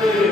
Hallelujah.